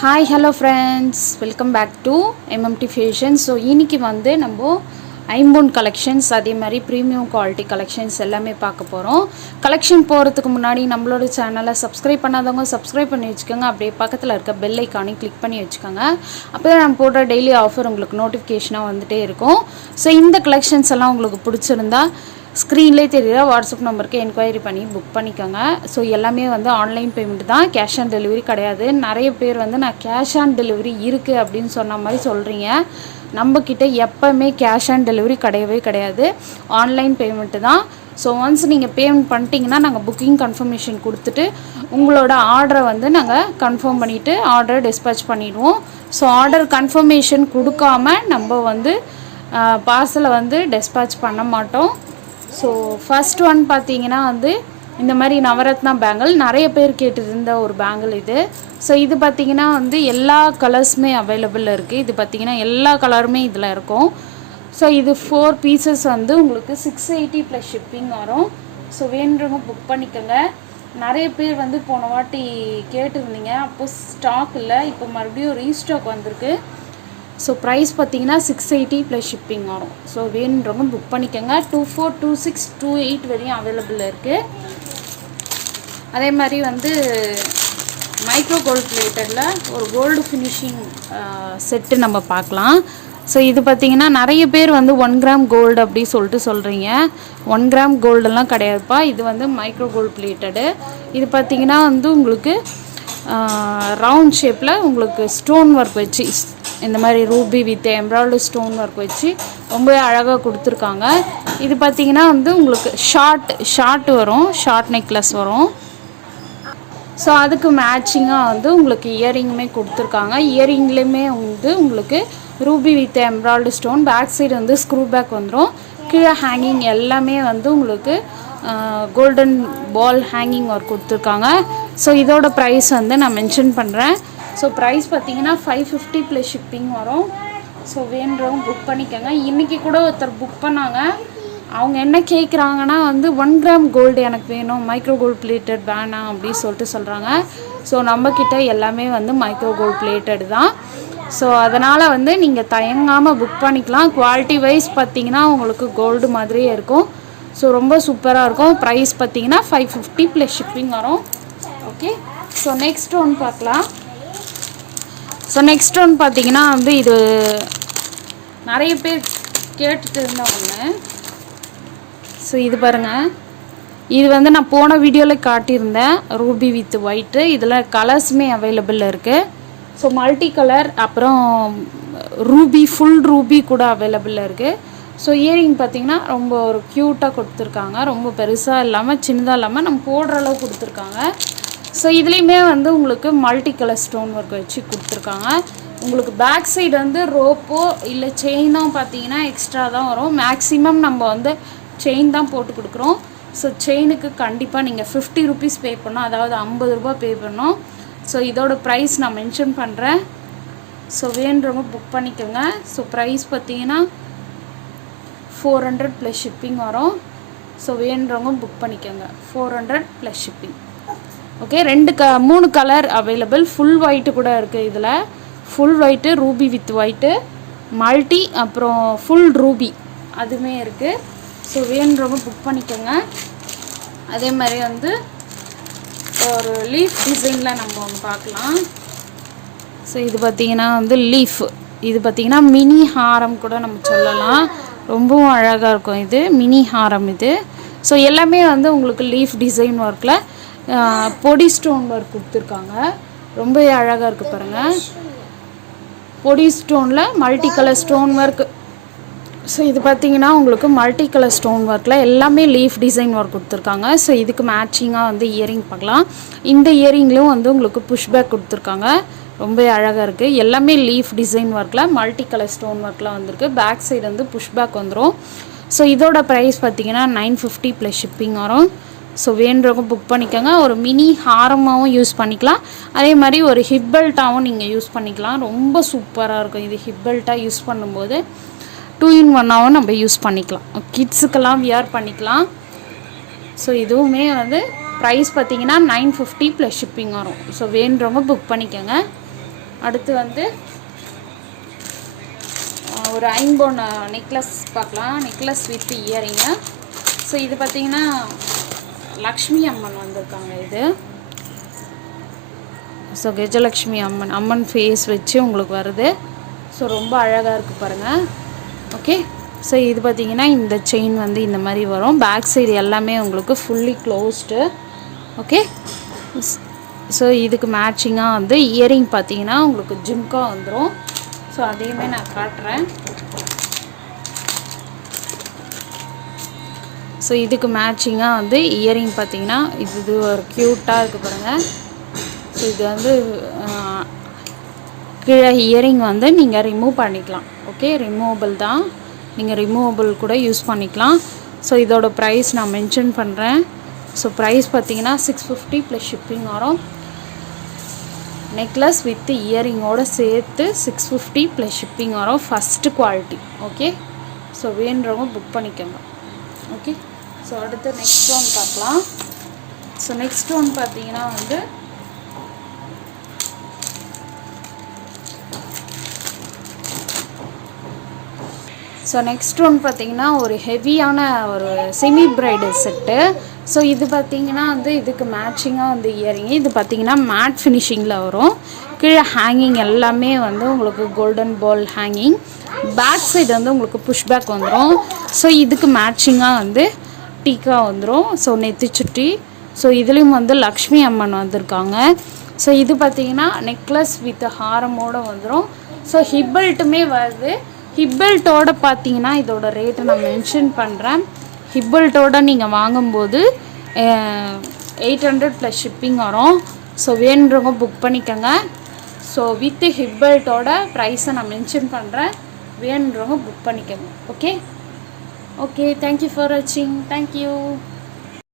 Hi, hello friends, welcome back to MMT Fashion. So இன்னைக்கு வந்து நம்ம ஐம்போன் கலெக்ஷன்ஸ் அதே மாதிரி ப்ரீமியம் குவாலிட்டி கலெக்ஷன்ஸ் எல்லாமே பார்க்க போகிறோம். கலெக்ஷன் போகிறதுக்கு முன்னாடி நம்மளோட சேனலை சப்ஸ்கிரைப் பண்ணாதவங்க சப்ஸ்கிரைப் பண்ணி வச்சுக்கோங்க. அப்படியே பக்கத்தில் இருக்க பெல் ஐக்கானையும் கிளிக் பண்ணி வச்சுக்கோங்க. அப்போ தான் நம்ம போடுற டெய்லி ஆஃபர் உங்களுக்கு நோட்டிஃபிகேஷனாக வந்துகிட்டே இருக்கும். ஸோ இந்த கலெக்ஷன்ஸ் எல்லாம் உங்களுக்கு பிடிச்சிருந்தா ஸ்க்ரீன்லேயே தெரியுற வாட்ஸ்அப் நம்பருக்கு என்கொயரி பண்ணி புக் பண்ணிக்கோங்க. ஸோ எல்லாமே வந்து ஆன்லைன் பேமெண்ட் தான், கேஷ் ஆன் டெலிவரி கிடையாது. நிறைய பேர் வந்து நான் கேஷ் ஆன் டெலிவரி இருக்குது அப்படின்னு சொன்ன மாதிரி சொல்கிறீங்க. நம்மக்கிட்ட எப்போவுமே கேஷ் ஆன் டெலிவரி கிடையவே கிடையாது, ஆன்லைன் பேமெண்ட்டு தான். ஸோ ஒன்ஸ் நீங்கள் பேமெண்ட் பண்ணிட்டீங்கன்னா நாங்கள் புக்கிங் கன்ஃபர்மேஷன் கொடுத்துட்டு உங்களோட ஆர்டரை வந்து நாங்கள் கன்ஃபார்ம் பண்ணிவிட்டு ஆர்டரை டிஸ்பேச் பண்ணிடுவோம். ஸோ ஆர்டர் கன்ஃபர்மேஷன் கொடுக்காம நம்ம வந்து பார்சலை வந்து டிஸ்பேச் பண்ண மாட்டோம். ஸோ ஃபஸ்ட் ஒன் பார்த்தீங்கன்னா வந்து இந்த மாதிரி நவரத்னா பேங்கிள், நிறைய பேர் கேட்டுருந்த ஒரு பேங்கிள் இது. ஸோ இது பார்த்திங்கன்னா வந்து எல்லா கலர்ஸுமே அவைலபிள் இருக்குது. இது பார்த்திங்கன்னா எல்லா கலருமே இதில் இருக்கும். ஸோ இது 4 பீசஸ் வந்து உங்களுக்கு 680 ப்ளஸ் ஷிப்பிங் வரும். ஸோ வேணுறவங்க புக் பண்ணிக்கோங்க. நிறைய பேர் வந்து போன வாட்டி கேட்டுருந்தீங்க, அப்போது ஸ்டாக் இல்லை, இப்போ மறுபடியும் ரீஸ்டாக் வந்திருக்கு. ஸோ ப்ரைஸ் பார்த்தீங்கன்னா 680 ப்ளஸ் ஷிப்பிங் வரும். ஸோ வேணுன்றவங்க புக் பண்ணிக்கோங்க. 24, 26, 28 வரையும் அவைலபிள் இருக்குது. அதே மாதிரி வந்து மைக்ரோ கோல்டு பிளேட்டரில் ஒரு கோல்டு ஃபினிஷிங் செட்டு நம்ம பார்க்கலாம். ஸோ இது பார்த்திங்கன்னா நிறைய பேர் வந்து 1 கிராம் கோல்டு அப்படி சொல்லிட்டு சொல்கிறீங்க. 1 கிராம் கோல்டெல்லாம் கிடையாதுப்பா, இது வந்து மைக்ரோ கோல்டு பிளேட்டடு. இது பார்த்திங்கன்னா வந்து உங்களுக்கு ரவுண்ட் ஷேப்பில் உங்களுக்கு ஸ்டோன் ஒர்க் வச்சு இந்த மாதிரி Ruby with embroidery stone work வச்சு ரொம்ப அழகாக கொடுத்துருக்காங்க. இது பார்த்திங்கன்னா வந்து உங்களுக்கு ஷார்ட் வரும், ஷார்ட் நெக்லஸ் வரும். ஸோ அதுக்கு மேட்சிங்காக வந்து உங்களுக்கு இயரிங்குமே கொடுத்துருக்காங்க. இயரிங்லேயுமே வந்து உங்களுக்கு ruby with embroidery stone, back side வந்து ஸ்க்ரூ பேக் வந்துடும். கீழே ஹேங்கிங் எல்லாமே வந்து உங்களுக்கு கோல்டன் பால் ஹேங்கிங் ஒர்க் கொடுத்துருக்காங்க. ஸோ இதோட ப்ரைஸ் வந்து நான் மென்ஷன் பண்ணுறேன். ஸோ ப்ரைஸ் பார்த்தீங்கன்னா 550 ப்ளஸ் ஷிப்பிங் வரும். ஸோ வேணுறவங்க புக் பண்ணிக்கோங்க. இன்றைக்கி கூட ஒருத்தர் புக் பண்ணாங்க. அவங்க என்ன கேட்குறாங்கன்னா வந்து 1 கிராம் கோல்டு எனக்கு வேணும், மைக்ரோ கோல்டு பிளேட்டட் வேணாம் அப்படின்னு சொல்லிட்டு சொல்கிறாங்க. ஸோ நம்மக்கிட்ட எல்லாமே வந்து மைக்ரோ கோல்டு பிளேட்டட் தான். ஸோ அதனால் வந்து நீங்கள் தயங்காமல் புக் பண்ணிக்கலாம். குவாலிட்டி வைஸ் பார்த்திங்கன்னா உங்களுக்கு கோல்டு மாதிரியே இருக்கும். ஸோ ரொம்ப சூப்பராக இருக்கும். ப்ரைஸ் பார்த்திங்கன்னா 550 ப்ளஸ் ஷிப்பிங் வரும். ஓகே, ஸோ நெக்ஸ்ட் ஒன் பார்க்கலாம். ஸோ நெக்ஸ்ட் ஒன் பார்த்திங்கன்னா வந்து இது நிறைய பேர் கேட்டுட்டு இருந்த ஒன்று. ஸோ இது பாருங்கள், இது வந்து நான் போன வீடியோவில் காட்டியிருந்தேன், ரூபி வித் ஒயிட்டு. இதில் கலர்ஸுமே அவைலபிள் இருக்குது. ஸோ மல்டி கலர் அப்புறம் ரூபி, ஃபுல் ரூபி கூட அவைலபிள் இருக்குது. ஸோ இயரிங் பார்த்திங்கன்னா ரொம்ப ஒரு க்யூட்டாக கொடுத்துருக்காங்க. ரொம்ப பெருசாக இல்லாமல் சின்னதாக இல்லாமல் நம்ம போடுற அளவு கொடுத்துருக்காங்க. ஸோ இதுலேயுமே வந்து உங்களுக்கு மல்டி கலர் ஸ்டோன் ஒர்க் வச்சு கொடுத்துருக்காங்க. உங்களுக்கு பேக் சைடு வந்து ரோப்போ இல்லை செயினோ பார்த்தீங்கன்னா எக்ஸ்ட்ரா தான் வரும். மேக்ஸிமம் நம்ம வந்து செயின் தான் போட்டு கொடுக்குறோம். ஸோ செயினுக்கு கண்டிப்பாக நீங்கள் 50 ருபீஸ் பே பண்ணணும், அதாவது 50 ரூபா பே பண்ணணும். ஸோ இதோட ப்ரைஸ் நான் மென்ஷன் பண்ணுறேன். ஸோ வேணுறவங்க புக் பண்ணிக்கோங்க. ஸோ ப்ரைஸ் பார்த்தீங்கன்னா 400 ப்ளஸ் ஷிப்பிங் வரும். ஸோ வேணுறவங்க புக் பண்ணிக்கோங்க. 400 plus shipping. Okay, 3 colour available. Full white கூட இருக்குது. இதில் full white, Ruby with white, multi, அப்புறம் ஃபுல் ரூபி அதுவுமே இருக்குது. ஸோ வேணுறவங்க புக் பண்ணிக்கோங்க. அதே மாதிரி வந்து ஒரு லீஃப் டிசைனில் நம்ம ஒன்று பார்க்கலாம். ஸோ இது பார்த்திங்கன்னா வந்து லீஃப், இது பார்த்திங்கன்னா மினி ஹாரம் கூட நம்ம சொல்லலாம். ரொம்பவும் அழகாக இருக்கும். இது மினி ஹாரம் இது. ஸோ எல்லாமே வந்து உங்களுக்கு லீஃப் டிசைன் ஒர்க்கில் பொடி ஸ்டோன் ஒர்க் கொடுத்துருக்காங்க. ரொம்ப அழகாக இருக்குது பாருங்கள், பொடி ஸ்டோனில் multi colour stone work. So இது பார்த்திங்கன்னா உங்களுக்கு மல்டி கலர் ஸ்டோன் ஒர்க்கில் எல்லாமே லீஃப் டிசைன் ஒர்க் கொடுத்துருக்காங்க. ஸோ இதுக்கு மேட்சிங்காக வந்து இயரிங் பார்க்கலாம். இந்த இயரிங்லேயும் வந்து உங்களுக்கு புஷ்பேக் கொடுத்துருக்காங்க. ரொம்ப அழகாக இருக்குது. எல்லாமே லீஃப் டிசைன் ஒர்க்கில் மல்டி கலர் ஸ்டோன் ஒர்க்கில் வந்திருக்கு. பேக் சைடு வந்து புஷ்பேக் வந்துடும். ஸோ இதோட ப்ரைஸ் பார்த்திங்கன்னா 950 ப்ளஸ் ஷிப்பிங் வரும். ஸோ வேணுறவங்க புக் பண்ணிக்கோங்க. ஒரு மினி ஹாரமாகவும் யூஸ் பண்ணிக்கலாம், அதே மாதிரி ஒரு ஹிப் பெல்ட்டாகவும் நீங்கள் யூஸ் பண்ணிக்கலாம். ரொம்ப சூப்பராக இருக்கும். இது ஹிப் பெல்ட்டாக யூஸ் பண்ணும்போது 2 in 1ஆகவும் நம்ம யூஸ் பண்ணிக்கலாம். கிட்ஸுக்கெல்லாம் வியர் பண்ணிக்கலாம். ஸோ இதுவுமே வந்து ப்ரைஸ் பார்த்திங்கன்னா 950 ப்ளஸ் ஷிப்பிங் வரும். ஸோ வேணுறவங்க புக் பண்ணிக்கோங்க. அடுத்து வந்து ஒரு ஐம்போன் நெக்லஸ் பார்க்கலாம். Necklace with earring. ஸோ இது பார்த்திங்கன்னா லக்ஷ்மி அம்மன் வந்திருக்காங்க. இது ஸோ கஜலக்ஷ்மி அம்மன் ஃபேஸ் வச்சு உங்களுக்கு வருது. ஸோ ரொம்ப அழகாக இருக்குது பாருங்கள். ஓகே. ஸோ இது பார்த்திங்கன்னா இந்த செயின் வந்து இந்த மாதிரி வரும். பேக் சைடு எல்லாமே உங்களுக்கு ஃபுல்லி க்ளோஸ்டு. ஓகே. ஸோ இதுக்கு மேட்சிங்காக வந்து இயரிங் பார்த்திங்கன்னா உங்களுக்கு ஜிம்கா வந்துடும். ஸோ அதையுமே நான் காட்டுறேன். ஸோ இதுக்கு மேட்சிங்காக வந்து இயரிங் பார்த்திங்கன்னா இது ஒரு க்யூட்டாக இருக்குது பாருங்கள். ஸோ இது வந்து கீழே இயரிங் வந்து நீங்கள் ரிமூவ் பண்ணிக்கலாம். ஓகே, ரிமூவபிள் தான், நீங்கள் ரிமூவபிள் கூட யூஸ் பண்ணிக்கலாம். ஸோ இதோட ப்ரைஸ் நான் மென்ஷன் பண்ணுறேன். ஸோ ப்ரைஸ் பார்த்திங்கன்னா 650 ப்ளஸ் ஷிப்பிங் வரும். நெக்லஸ் வித் இயரிங்கோடு சேர்த்து 650 ப்ளஸ் ஷிப்பிங் வரும். First quality. ஓகே. ஸோ வேணுறவங்க புக் பண்ணிக்கோங்க. ஓகே. ஸோ அடுத்து நெக்ஸ்ட் ஒன் பார்க்கலாம். ஸோ நெக்ஸ்ட் ஒன் பார்த்தீங்கன்னா வந்து பார்த்தீங்கன்னா ஒரு ஹெவியான ஒரு செமி பிரைடல் செட்டு. ஸோ இது பார்த்திங்கன்னா வந்து இதுக்கு மேட்சிங்காக வந்து இயரிங். இது பார்த்திங்கன்னா மேட் ஃபினிஷிங்கில் வரும். கீழே ஹேங்கிங் எல்லாமே வந்து உங்களுக்கு golden ball hanging. Back side வந்து உங்களுக்கு புஷ்பேக் வந்துடும். ஸோ இதுக்கு மேட்சிங்காக வந்து டீக்கா வந்துடும். ஸோ நெத்தி சுட்டி. ஸோ இதுலேயும் வந்து லக்ஷ்மி அம்மன் வந்திருக்காங்க. ஸோ இது பார்த்திங்கன்னா நெக்லஸ் வித் ஹாரமோடு வந்துடும். ஸோ ஹிப்பல்ட்டுமே வருது. ஹிப்பல்ட்டோடு பார்த்தீங்கன்னா இதோட ரேட்டை நான் மென்ஷன் பண்ணுறேன். ஹிப்பல்ட்டோடு நீங்கள் வாங்கும்போது 800 ப்ளஸ் ஷிப்பிங் வரும். ஸோ வேணுன்றவங்க புக் பண்ணிக்கோங்க. ஸோ வித் ஹிப்பல்ட்டோட ப்ரைஸை நான் மென்ஷன் பண்ணுறேன். வேணுன்றவங்க புக் பண்ணிக்கோங்க. ஓகே. தேங்க்யூ ஃபார் வாட்சிங். தேங்க்யூ.